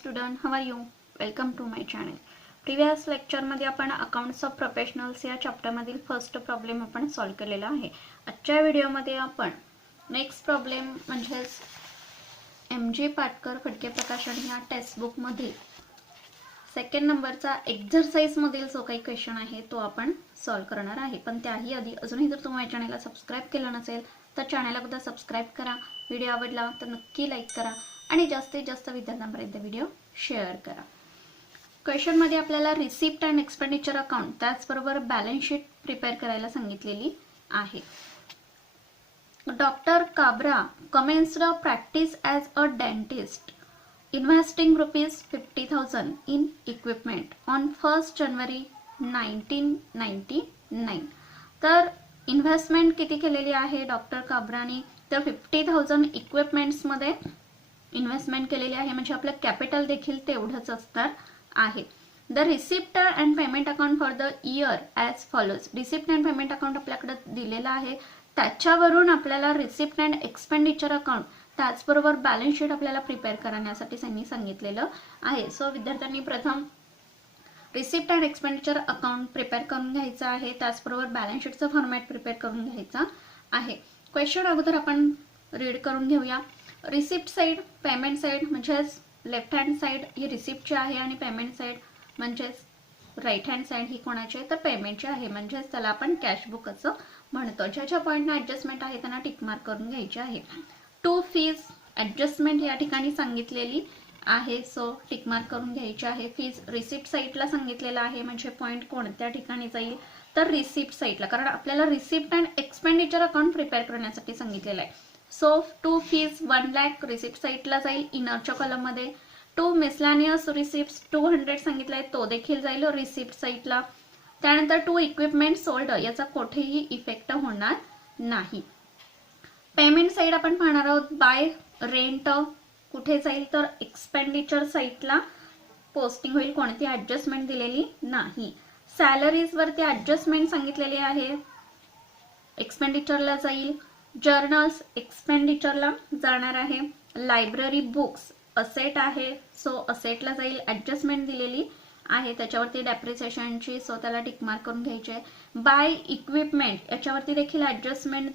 student, how are you? Welcome to my channel. Previous lecture मध्ये आपण accounts of professionals या chapter मधील first problem आपण solve केलेला आहे. आजच्या व्हिडिओ मध्ये आपण नेक्स्ट प्रॉब्लेम म्हणजे MG पाटकर फडके प्रकाशन या टेक्स्ट बुक मध्ये सेकंड नंबरचा एक्सरसाइज मधील जो काही क्वेश्चन आहे तो आपण सॉल्व करणार आहे. पण त्याही आधी अजूनही जर तुम्ही माझ्या चॅनलला सबस्क्राइब केलं नसेल तर चॅनलला सुद्धा सबस्क्राइब करा. व्हिडिओ आवडला तर नक्की लाईक करा आणि जास्तीत जास्त विद्यार्थ्यांपर्यंत व्हिडिओ शेअर करा. क्वेश्चन मध्ये आपल्याला रिसिप्ट अँड एक्सपेंडिचर अकाउंट त्याचबरोबर बॅलन्स शीट प्रिपेअर करायला सांगितलेली आहे. Doctor Kabra commenced a practice as a dentist, investing ₹50,000 in equipment on 1st January 1999. तर इन्व्हेस्टमेंट किती केलेली आहे डॉक्टर काब्रानी? तर 50,000 इक्विपमेंट्स मध्ये इन्व्हेस्टमेंट केलेली आहे. म्हणजे आपलं कॅपिटल देखील तेवढंच असणार आहे. The receipt and payment account for the year as follows. Receipt and payment account आपल्याकडे दिलेला आहे. त्याच्यावरून आपल्याला रिसिप्ट अँड एक्सपेंडिचर अकाउंट त्याचबरोबर बॅलन्स शीट आपल्याला प्रिपेअर करण्यासाठी त्यांनी सांगितलेलं आहे. सो विद्यार्थ्यांनी प्रथम receipt and expenditure account prepare करून घ्यायचं आहे. त्याचबरोबर बॅलन्स शीटचं फॉर्मॅट प्रिपेअर करून घ्यायचा आहे. क्वेश्चन अगोदर आपण रीड करून घेऊया. रिसिप्ट साइड, पेमेंट साइड म्हणजेच लेफ्ट हँड साइड ही रिसिप्टची आहे आणि पेमेंट साइड म्हणजेच राईट हँड साइड ही कोणाची आहे तर पेमेंटची आहे. म्हणजेच त्याला आपण कॅश बुक असं म्हणतो. ज्या ज्या पॉईंटना ऍडजस्टमेंट आहे त्यांना टिक मार्क करून घ्यायचे आहे. टू फीज ऍडजस्टमेंट या ठिकाणी सांगितलेली आहे. सो टिक मार्क करून घ्यायचे आहे. फीज रिसिप्ट साइडला सांगितलेला आहे. म्हणजे पॉईंट कोणत्या ठिकाणी जाईल तर रिसिप्ट साइडला, कारण आपल्याला receipt and expenditure account prepare करण्यासाठी सांगितलेलं आहे. So to fees 1 lakh receipt साइडला जाईल इनरच्या कॉलम मध्ये. टू मिसलॅनियस रिसिप्ट 200 सांगितलंय तो देखील जाईल रिसिप्ट साइडला. त्यानंतर टू इक्विपमेंट सोल्ड याचा कुठेही इफेक्ट होणार नाही. पेमेंट साइड आपण पाहणार आहोत. बाय रेंट कुठे जाईल तर एक्सपेंडिचर साइडला पोस्टिंग होईल. कोणती ऍडजस्टमेंट दिलेली नाही. सॅलरीज वरती ऍडजस्टमेंट सांगितलेली आहे. एक्सपेंडिचरला जाईल. जर्नल्स एक्सपेंडिचरला जाणार आहे. लायब्ररी बुक्स असेट आहे. सो असेटला जाईल. ऍडजस्टमेंट दिलेली आहे त्याच्यावरती डेप्रिसिएशनची. सो त्याला टिक मार्क करून घ्यायचे आहे. बाय इक्विपमेंट याच्यावरती देखील ऍडजस्टमेंट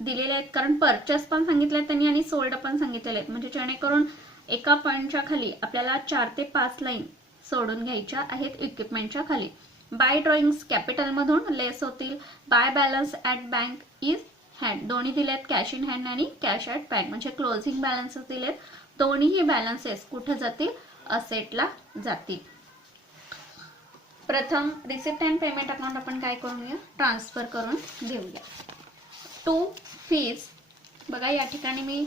दिलेले आहेत, कारण परचेस पण सांगितले त्यांनी आणि सोल्ड पण सांगितलेले आहेत. म्हणजे जेणेकरून एका पॉईंटच्या खाली आपल्याला 4 ते 5 लाईन सोडून घ्यायच्या आहेत इक्विपमेंटच्या खाली. बाय ड्रॉइंग्स कॅपिटल मधून लेस होतील. By balance at bank is hand दोन्ही दिलेत, कॅश इन हँड आणि कॅश ऍट बँक. म्हणजे क्लोजिंग बॅलन्सेस दिलेत. दोन्हीही बॅलन्सेस कुठे जातील असेटला जातील. प्रथम रिसिप्ट अँड पेमेंट अकाउंट आपण काय करूया ट्रान्सफर करून घेऊया. टू फीज बघा या ठिकाणी मी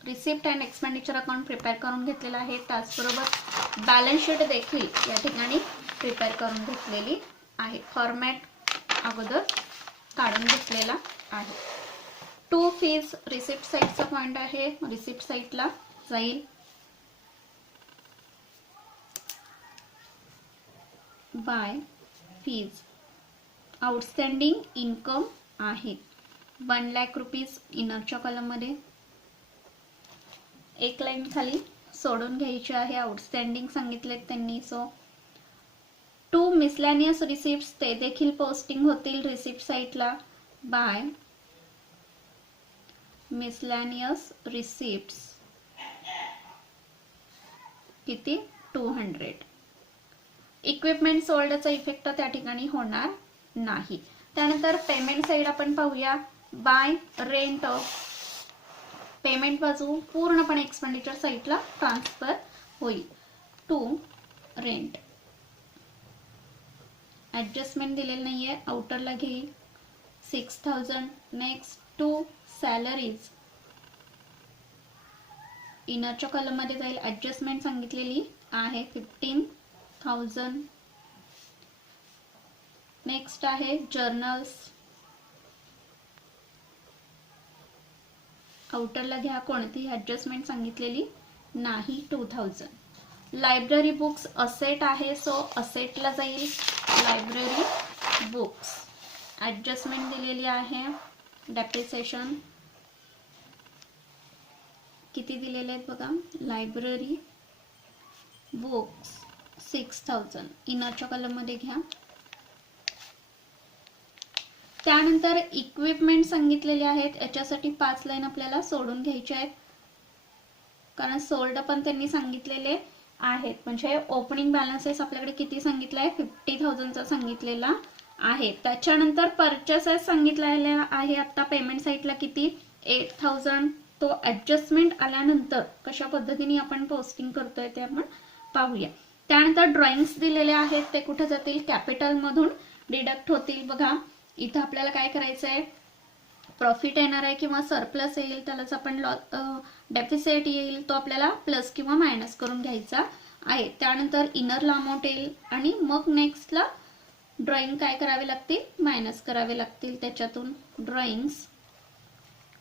receipt and expenditure account prepare करून घेतलेला आहे. त्याचबरोबर बॅलन्स शीट देखील या ठिकाणी प्रिपेअर करून घेतलेली आहे. फॉर्मॅट अगोदर काढून घेतलेला आहे. टू फीज रिसिप्ट साइडचा पॉइंट आहे. रिसिप्ट साइडला जाईल. बाय फीज आउटस्टँडिंग इन्कम आहे 1 लाख रुपीज इनरच्या कॉलम मध्ये. एक लाईन खाली सोडून घ्यायची आहे. आउटस्टँडिंग सांगितलेत त्यांनी. सो टू मिसलॅनियस रिसिप्ट्स ते देखील पोस्टिंग होतील रिसिप्ट साइडला. बाय मिसलॅनियस रिसिप्ट्स किती 200. इक्विपमेंट सोल्डचा इफेक्ट त्या ठिकाणी होणार नाही. त्यानंतर पेमेंट साइड आपण पाहूया. बाय रेंट पेमेंट बाजू पूर्णपणे एक्सपेंडिचर साइडला ट्रान्सफर होईल. टू रेंट ऍडजस्टमेंट दिलेली नाहीये. आउटरला घेईल 6,000. नेक्स्ट टू सॅलरीज इनरच्या कॉलम मध्ये जाईल. ऍडजस्टमेंट सांगितलेली आहे 15,000. नेक्स्ट आहे जर्नल्स. आउटरला घ्या. कोणतीही ऍडजस्टमेंट सांगितलेली नाही 2,000. लायब्ररी बुक्स असेट आहे. सो असेटला जाईल. लायब्ररी बुक्स ऍडजस्टमेंट दिलेली आहे. डेप्रिसिएशन किती दिलेले आहेत बघा. लायब्ररी बुक्स 6000 इनरच्या कॉलममध्ये घ्या. त्यानंतर इक्विपमेंट सांगितलेले आहेत, याच्यासाठी 5 लाईन आपल्याला सोडून घ्यायचे आहेत कारण सोल्ड पण त्यांनी सांगितलेले आहेत. म्हणजे ओपनिंग बॅलन्सेस आपल्याकडे किती सांगितलं आहे, 50,000चा सांगितलेला आहे. त्याच्यानंतर परचेसेस सांगितलेला आहे आता पेमेंट साईटला किती, 8000. तो ऍडजस्टमेंट आल्यानंतर कशा पद्धतीने आपण पोस्टिंग करतोय ते आपण पाहूया. त्यानंतर ड्रॉइंग्स दिलेले आहेत, ते कुठे जातील, कॅपिटल मधून डिडक्ट होतील. बघा इथं आपल्याला काय करायचं आहे, प्रॉफिट येणार आहे किंवा सरप्लस येईल त्यालाच आपण डेफिसिट येईल तो आपल्याला प्लस किंवा मायनस करून घ्यायचा आहे. त्यानंतर इनरला अमाऊंट येईल आणि मग नेक्स्टला ड्रॉइंग काय करावे लागतील, मायनस करावे लागतील त्याच्यातून. ड्रॉइंग्स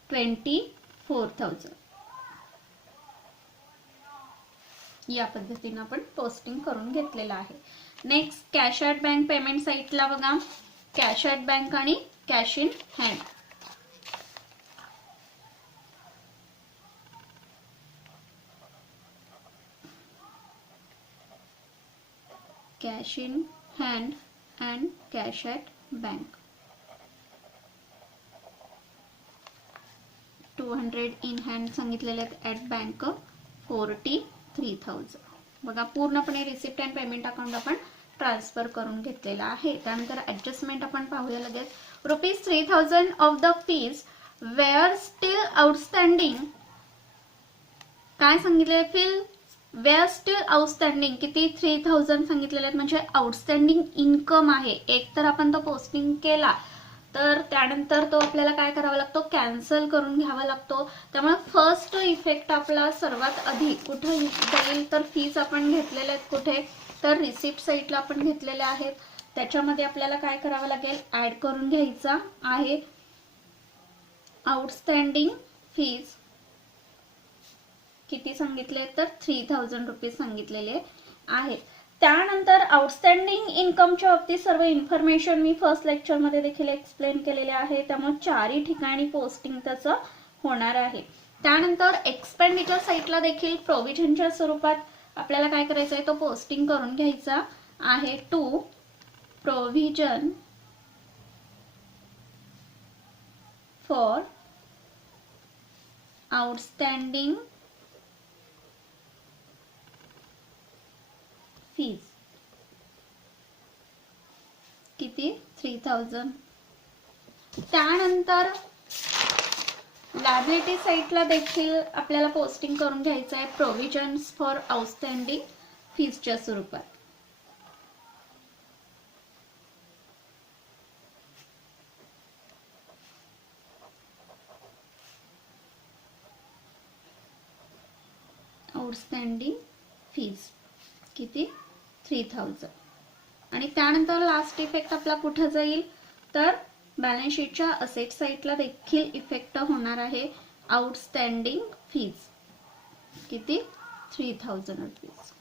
24,000 या पद्धतीने आपण पोस्टिंग करून घेतलेलं आहे. Next cash at bank payment साईटला बघा, कॅश ॲट बँक आणि cash in hand. Cash in hand and cash at bank 200 in hand सांगितलेले आहेत, ॲट बँक 43,000. बघा पूर्णपणे रिसिप्ट अँड पेमेंट अकाउंट आपण ट्रान्सफर करून घेतलेला आहे. त्यानंतर ऍडजस्टमेंट आपण पाहूया लगेच. ₹3,000 of the fees were still outstanding. काय सांगितले, फील वेअर स्टील आउटस्टँडिंग किती, 3,000 सांगितलेले आहेत. म्हणजे आउटस्टँडिंग इन्कम आहे. एक तर आपण तो पोस्टिंग केला तर त्यानंतर तो आपल्याला काय करावा लागतो, कॅन्सल करून घ्यावा लागतो. त्यामुळे फर्स्ट इफेक्ट आपला सर्वात आधी कुठे जाईल तर फीज आपण घेतलेले आहेत कुठे, तर रिसिप्ट साईटला आपण घेतलेले आहेत. त्याच्यामध्ये आपल्याला काय करावं लागेल, ऍड करून घ्यायचा आहे आउटस्टँडिंग फीज किती सांगितले तर ₹3,000 सांगितलेले आहेत. त्यानंतर आउटस्टँडिंग इन्कमच्या बाबतीत सर्व इन्फॉर्मेशन मी फर्स्ट लेक्चर मध्ये देखील एक्सप्लेन केलेले आहे. त्यामुळे 4ही ठिकाणी पोस्टिंग त्याचं होणार आहे. त्यानंतर एक्सपेंडिचर साईटला देखील प्रोव्हिजनच्या स्वरूपात आपल्याला काय करायचं आहे, तो पोस्टिंग करून घ्यायचा आहे. To provision for outstanding fees किती, 3,000. त्यानंतर लायबिलिटी साईटला देखील आपल्याला पोस्टिंग करून घ्यायचं आहे प्रोव्हिजन्स फॉर आउटस्टँडिंग फीजच्या स्वरूपात. आउटस्टँडिंग फीज किती, 3,000. आणि त्यानंतर लास्ट इफेक्ट आपला कुठे जाईल तर बॅलन्स शीटच्या असेट साईटला देखील इफेक्ट होणार आहे. आउटस्टँडिंग फीज किती, ₹3,000.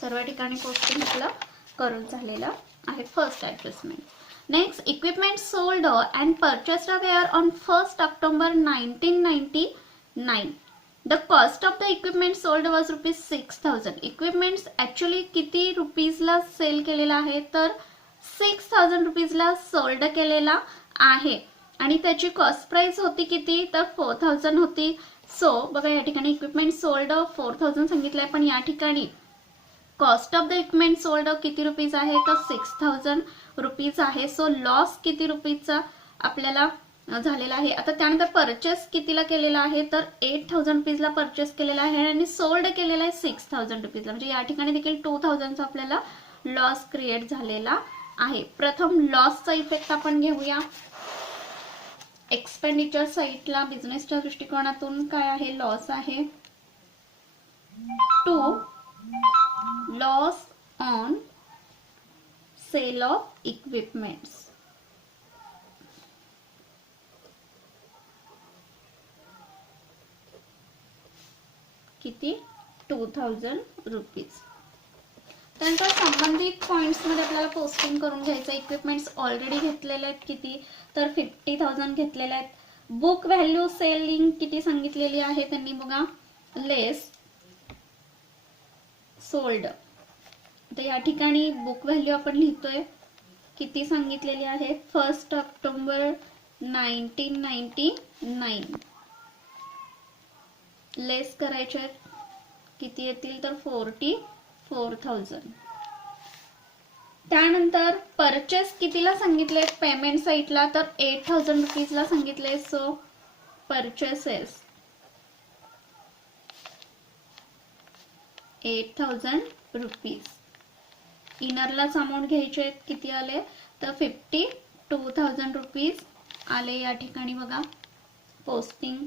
सर्व ठिकाणी पोस्टिंग आपलं करून झालेलं आहे first adjustment. Next equipment sold and purchased were on 1 October 1999. The cost of the equipment sold was ₹6,000. Equipments actually किती रुपीजला सेल केलेला आहे तर ₹6,000 सोल्ड केलेला आहे आणि त्याची कॉस्ट प्राइस होती किती तर 4,000 होती. सो बघा या ठिकाणी इक्विपमेंट सोल्ड 4,000 सांगितलंय, पण या ठिकाणी cost of the equipment sold किती रुपीज आहे तर ₹6,000 आहे. सो लॉस किती रुपीजचा आपल्याला झालेला आहे. आता त्यानंतर परचेस कितीला केलेला आहे तर ₹8,000 परचेस केलेला आहे आणि सोल्ड केलेला आहे ₹6,000. म्हणजे या ठिकाणी देखील 2,000चा आपल्याला लॉस क्रिएट झालेला आहे. प्रथम लॉसचा इफेक्ट आपण घेऊया. एक्सपेंडिचर साईटला बिझनेसच्या दृष्टिकोनातून काय आहे, लॉस आहे. To loss on sale of equipments किती, ₹2,000. त्यानंतर संबंधित पॉइंट्स मध्ये आपल्याला पोस्टिंग करून घ्यायचं. इक्विपमेंट्स ऑलरेडी घेतलेले आहेत किती तर 50,000 घेतलेले आहेत. बुक व्हॅल्यू सेलिंग किती सांगितलेली आहे त्यांनी बघा, लेस सोल्ड. तर या ठिकाणी बुक व्हॅल्यू आपण लिहितोय, किती सांगितलेली आहे, 1 ऑक्टोबर 1999. लेस करायचे किती येतील तर 44,000. त्यानंतर परचेस कितीला सांगितले पेमेंट साईटला तर 8,000 रुपीजला सांगितले. So purchases 8,000 rupees. इनरलाच अमाऊंट घ्यायचे, किती आले तर 52,000 रुपीज आले या ठिकाणी बघा. पोस्टिंग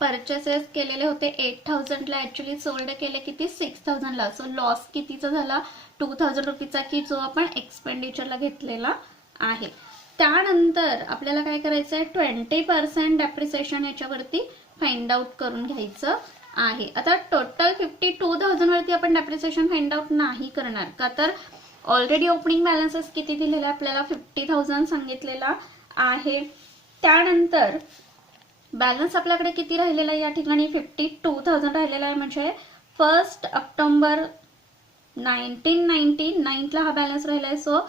परचेसेस केलेले होते 8,000 ला, ऍक्च्युली सोल्ड केले किती 6,000 ला. सो लॉस कितीचा झाला 2,000 रुपीजचा, की जो आपण एक्सपेंडिचरला घेतलेला आहे. त्यानंतर आपल्याला काय करायचं आहे, 20% डेप्रिसिएशन याच्यावरती फाइंड आउट करून घ्यायचं आहे. आता टोटल 52,000 वरती आपण डेप्रिसिएशन फाइंड आउट नाही करणार, का तर ऑलरेडी ओपनिंग बॅलन्सेस किती दिलेला आहे आपल्याला 50,000 सांगितलेला आहे. त्यानंतर बॅलन्स आपल्याकडे किती राहिलेला आहे या ठिकाणी 52,000 राहिलेला आहे. म्हणजे 1 ऑक्टोबर 1999 ला हा बॅलन्स राहिला आहे. सो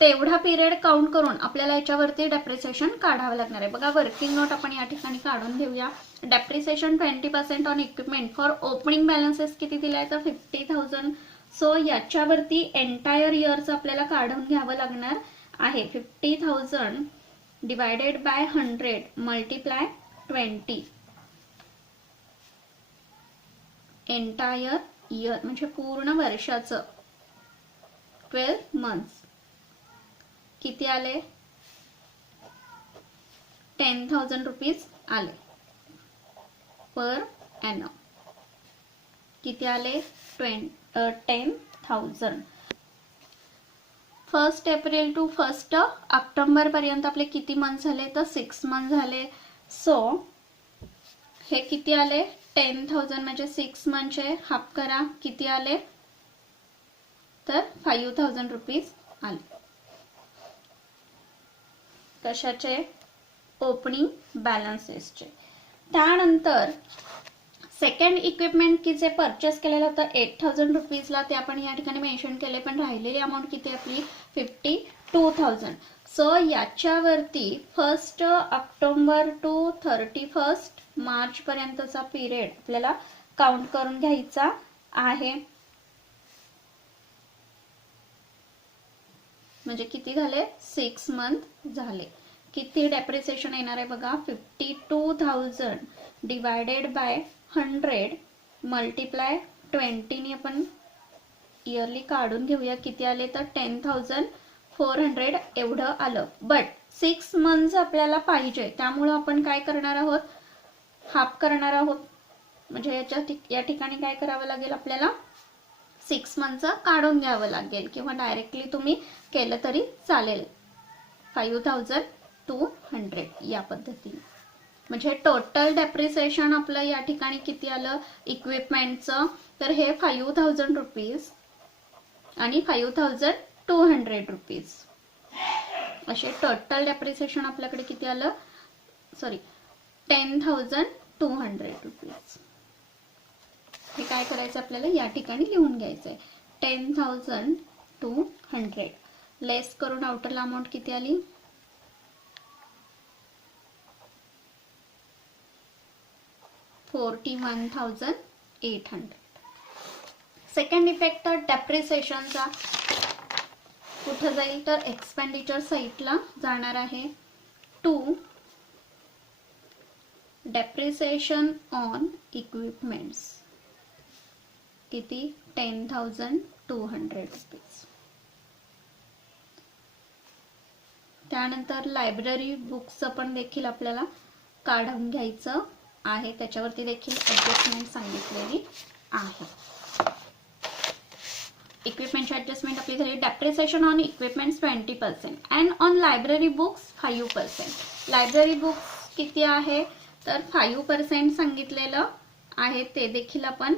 तेवढा पिरियड काउंट करून आपल्याला याच्यावरती डेप्रिसिएशन काढावं लागणार आहे. बघा वर्किंग नोट आपण या ठिकाणी काढून घेऊया. Depreciation 20% on equipment for opening balances किती दिला आहे तर 50,000. सो याच्यावरती एंटायर इयरचं आपल्याला काढून घ्यावं लागणार आहे. 50,000 divided by 100 multiply 20. Entire year म्हणजे पूर्ण वर्षाचं 12 मंथ्स किती आले 10,000 रुपीज आले पर एनम. किती आले 10,000. 1 एप्रिल टू 1 ऑक्टोबर पर्यंत आपले किती मंथ झाले तर 6 मंथ झाले. सो हे किती आले 10,000 म्हणजे 6 मंथचे हाफ करा, किती आले तर 5,000 रुपीज आले. कशाचे ओपनिंग बॅलन्सेसचे. त्यानंतर सेकंड इक्विपमेंट की जे परचेस केलेलं होतं 8,000 रुपीजला ते आपण या ठिकाणी मेन्शन केले, पण राहिलेली अमाऊंट किती आपली 52,000. सो याच्यावरती 1 ऑक्टोबर टू 31 मार्च पर्यंतचा पिरियड आपल्याला काउंट करून घ्यायचा आहे. म्हणजे किती झाले 6 मंथ झाले. किती डेप्रिसिएशन येणार आहे बघा 52,000 डिवायडेड बाय 100 मल्टिप्लाय 20 ने आपण इयरली काढून घेऊया, किती आले तर 10,400 एवढं आलं. बट 6 मंथ्स आपल्याला पाहिजे, त्यामुळे आपण काय करणार आहोत हाफ करणार आहोत. म्हणजे या ठिकाणी काय करावं लागेल आपल्याला 6 मंथचं काढून घ्यावं लागेल, किंवा डायरेक्टली तुम्ही केलं तरी चालेल 5,200 या पद्धतीने. म्हणजे टोटल डेप्रिसिएशन आपलं या ठिकाणी किती आलं इक्विपमेंटचं तर हे 5,000 रुपीज आणि 5,200 रुपीज असे टोटल डेप्रिसिएशन आपल्याकडे किती आलं 10,200 रुपीज. हे काय करायचं आपल्याला या ठिकाणी लिहून घ्यायचंय 10,200 लेस करून आउटरला अमाऊंट किती आली 41,800. सेकंड इफेक्ट डेप्रिसिएशनचा कुठे जाईल तर एक्सपेंडिचर साइटला जाणार आहे. 2 डेप्रिसिएशन ऑन इक्विपमेंट्स किती 10,200 रुपीज. त्यानंतर लायब्ररी बुक्स पण देखील आपल्याला काढून घ्यायचं आहे, त्याच्यावरती देखील ऍडजस्टमेंट सांगितलेली आहे. इक्विपमेंटची ऍडजस्टमेंट आपली झाली. Depreciation on equipments 20% and on library books 5%. Library books किती आहे तर 5% सांगितलेलं आहे, ते देखील आपण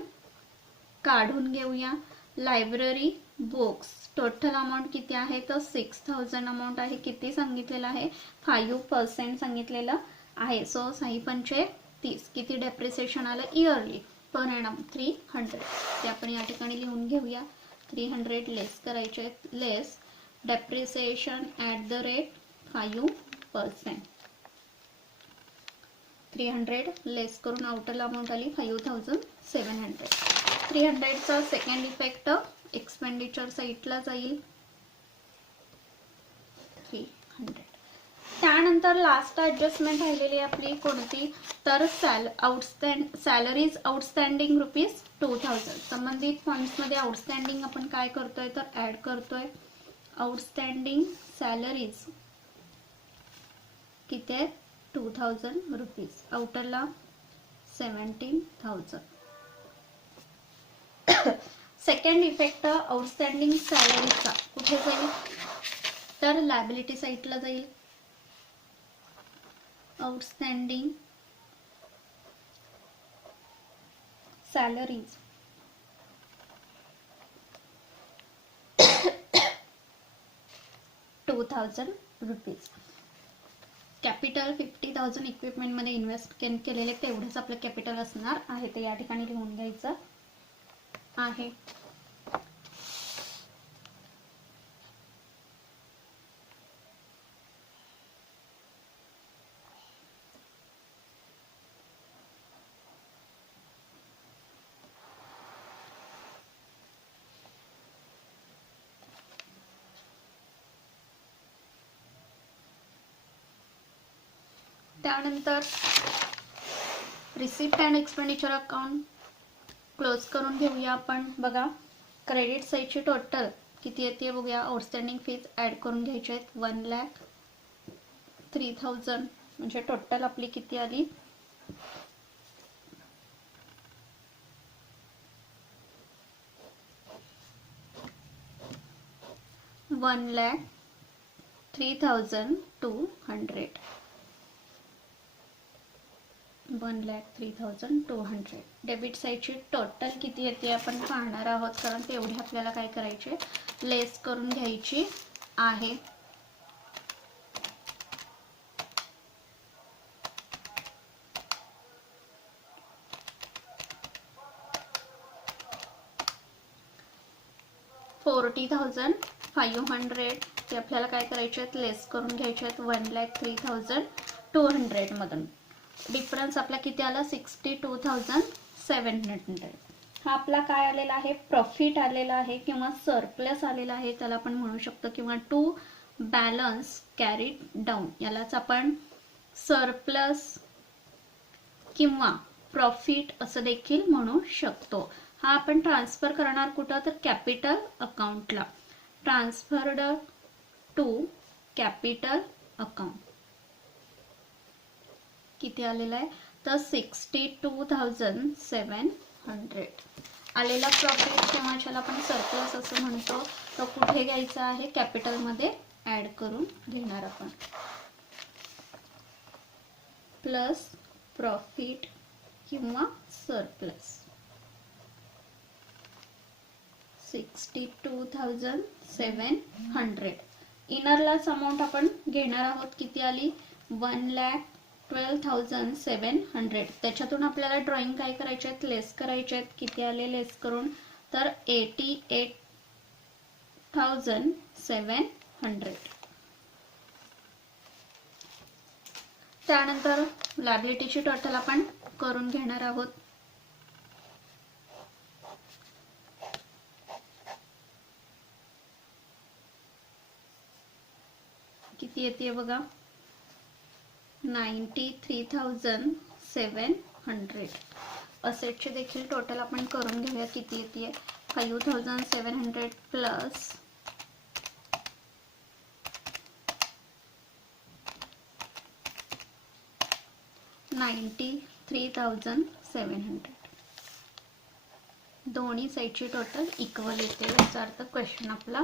काढून घेऊया. लायब्ररी बुक्स टोटल अमाऊंट किती आहे तर 6,000 अमाऊंट आहे. किती सांगितलेलं आहे 5% सांगितलेलं आहे. सो 6 पंचे 30 किती डेप्रिसिएशन आलं इयरली पर ॲनम 300 ते आपण या ठिकाणी लिहून घेऊया. 300 लेस करायचे, लेस डेप्रिसिएशन ॲट द रेट 5%. 300 लेस करून आउटरला अमाऊंट आली 5700. 300चा सेकंड इफेक्ट एक्सपेंडिचर साईडला जाईल 300. त्यानंतर लास्ट ॲडजस्टमेंट राहिलेली आपली कोणती, तर सॅलरीज आउटस्टँडिंग ₹2000. संबंधित फंड्समध्ये आउटस्टँडिंग आपण काय करतोय तर ॲड करतोय. आउटस्टँडिंग सॅलरीज किती आहे, ₹2000. आउटरला 17,000. सेकंड इफेक्ट आउटस्टँडिंग सॅलरीचा कुठे जाईल तर लायबिलिटी साईडला जाईल. Outstanding salaries ₹2000. कॅपिटल 50,000 इक्विपमेंटमध्ये इन्व्हेस्ट केलेले तेवढंच आपलं कॅपिटल असणार आहे, ते या ठिकाणी लिहून घ्यायचं आहे. त्यानंतर receipt and expenditure account close करून घेऊया आपण. बघा क्रेडिट साईडची टोटल किती येते बघूया. आउटस्टँडिंग फीज ॲड करून घ्यायचे आहेत 1,03,000. म्हणजे टोटल आपली किती आली 1,03,200. 1,03,200. डेबिट साईडची टोटल किती येते आपण पाहणार आहोत, कारण तेवढी आपल्याला काय करायचे लेस करून घ्यायची आहे. $40,500 ते आपल्याला काय करायचे आहेत लेस करून घ्यायचे आहेत 1,03,200 मधून. डिफरन्स आपला किती आला 62,700. हा आपला काय आलेला आहे प्रॉफिट आलेला आहे किंवा सरप्लस आलेला आहे, त्याला आपण म्हणू शकतो, किंवा टू बॅलन्स कॅरीड डाऊन, यालाच आपण सरप्लस किंवा प्रॉफिट असं देखील म्हणू शकतो. हा आपण ट्रान्सफर करणार कुठं तर कॅपिटल अकाउंटला. ट्रान्सफर्ड टू कॅपिटल अकाउंट किती आलेला आहे तर 62,700 आलेला प्रॉफिट किंवा ज्याला आपण सरप्लस असं म्हणतो, तो कुठे घ्यायचा आहे कॅपिटलमध्ये ॲड करून घेणार आपण. प्लस प्रॉफिट किंवा सरप्लस 62,700. इनरलाच अमाऊंट आपण घेणार आहोत, किती आली 1,12,700. त्याच्यातून आपल्याला ड्रॉइंग काय करायचे आहेत लेस करायचे आहेत. किती आले लेस करून तर 88,700. त्यानंतर लायबिलिटीची टोटल आपण करून घेणार आहोत. किती येते बघा 93,700. असेटचे देखील टोटल आपण करून घेऊया. किती येते 5,700 प्लस 93,700. दोन्ही साईडची टोटल इक्वल येते, याचा अर्थ क्वेश्चन आपला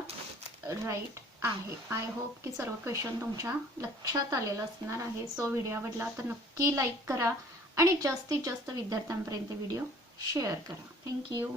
राईट आहे. आय होप की सर्व क्वेश्चन तुमच्या लक्षात आलेलं असणार आहे. सो व्हिडिओ आवडला तर नक्की लाईक करा आणि जास्तीत जास्त विद्यार्थ्यांपर्यंत व्हिडिओ शेअर करा. थँक्यू.